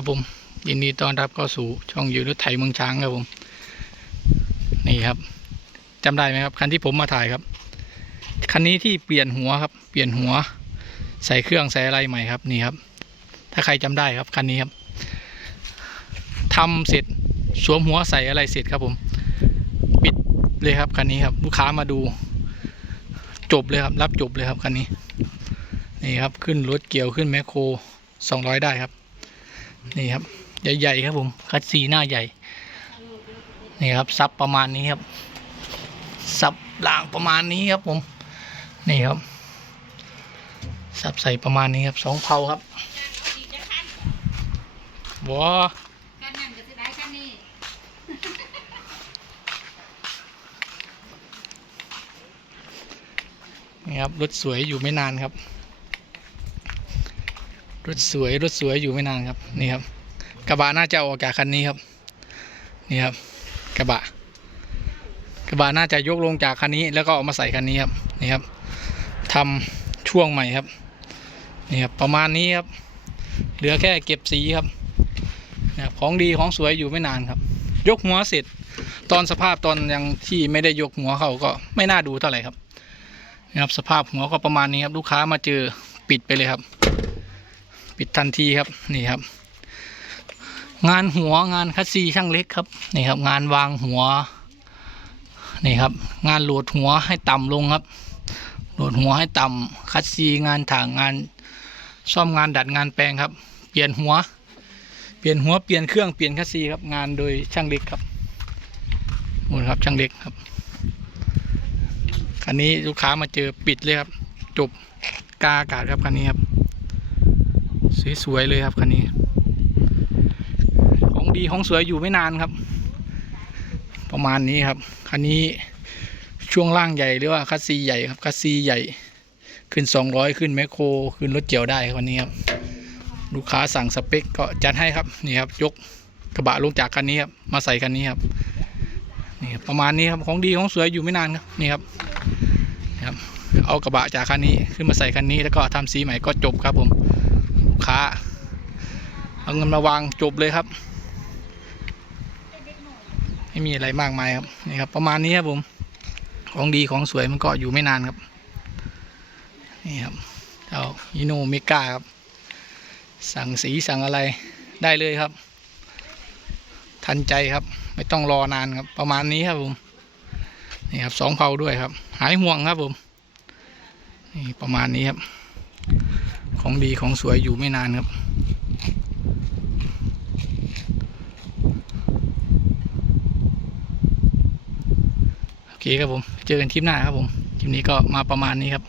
ครับผมยินดีต้อนรับเข้าสู่ช่องยูรถไถเมืองช้างครับผม นี่ครับจำได้ไหมครับคันที่ผมมาถ่ายครับคันนี้ที่เปลี่ยนหัวครับ เปลี่ยนหัว ใส่เครื่องใส่อะไรใหม่ครับ นี่ครับ ถ้าใครจำได้ครับคันนี้ครับทำเสร็จสวมหัวใส่อะไรเสร็จครับผม ปิดเลยครับคันนี้ครับ ลูกค้ามาดู จบเลยครับ รับจบเลยครับคันนี้ นี่ครับขึ้นรถเกี่ยวขึ้นแมคโครสองร้อยได้ครับ นี่ครับ ใหญ่ๆครับผมคัดซีหน้าใหญ่ นี่ครับซับประมาณนี้ครับซับล่างประมาณนี้ครับผม นี่ครับซับใส่ประมาณนี้ครับสองเพาครับว้ากันนั่นก็สิได้กันนี่นี่ครับรถสวยอยู่ไม่นานครับ รถสวยรถสวยอยู่ไม่นานครับนี่ครับ กระบะน่าจะออกจากคันนี้ครับนี่ครับ กระบะ กระบะน่าจะยกลงจากคันนี้ แล้วก็เอามาใส่คันนี้ครับนี่ครับทำช่วงใหม่ครับนี่ครับประมาณนี้ครับ เหลือแค่เก็บสีครับนะของดีของสวยอยู่ไม่นานครับ ยกหัวเสร็จ ตอนสภาพตอนยังที่ไม่ได้ยกหัวเขาก็ไม่น่าดูเท่าไหร่ครับนะครับสภาพหัวก็ประมาณนี้ครับ ลูกค้ามาเจอปิดไปเลยครับ ปิดทันทีครับนี่ครับ งานหัวงานคัสซีช่างเล็กครับนี่ครับ งานวางหัวนี่ครับ งานโหลดหัวให้ต่ำลงครับโหลดหัวให้ต่ำคัสซีงานถางงานซ่อมงานดัดงานแปลงครับ เปลี่ยนหัว เปลี่ยนหัวเปลี่ยนเครื่องเปลี่ยนคัสซีครับงานโดยช่างเล็กครับหมดครับช่างเล็กครับคันนี้ลูกค้ามาเจอปิดเลยครับ จบกาอากาศครับคันนี้ครับ สวยๆเลยครับคันนี้ ของดีของสวยอยู่ไม่นานครับ ประมาณนี้ครับคันนี้ช่วงล่างใหญ่หรือว่าคัสซีใหญ่ครับคัสซีใหญ่ขึ้น 200 ขึ้นแมคโครขึ้นรถเกี่ยวได้คันนี้ครับ ลูกค้าสั่งสเปคก็จัดให้ครับนี่ครับ ยกกระบะลงจากคันนี้ครับมาใส่คันนี้ครับนี่ครับประมาณนี้ครับของดีของสวยอยู่ไม่นานครับนี่ครับครับเอากระบะจากคันนี้ขึ้นมาใส่คันนี้แล้วก็ทำสีใหม่ก็จบครับผม ค้า เอาเงินมาวางจบเลยครับ ไม่มีอะไรมากมายครับนี่ครับ ประมาณนี้ครับผม ของดีของสวยมันก็อยู่ไม่นานครับ นี่ครับเจ้าอิโนเมกาครับ สั่งสีสั่งอะไรได้เลยครับ ทันใจครับ ไม่ต้องรอนานครับ ประมาณนี้ครับผมนี่ครับสองเผาด้วยครับ หายห่วงครับผม นี่ประมาณนี้ครับ ของดีของสวยอยู่ไม่นานครับ โอเคครับผม เจอกันคลิปหน้าครับผม คลิปนี้ก็มาประมาณนี้ครับ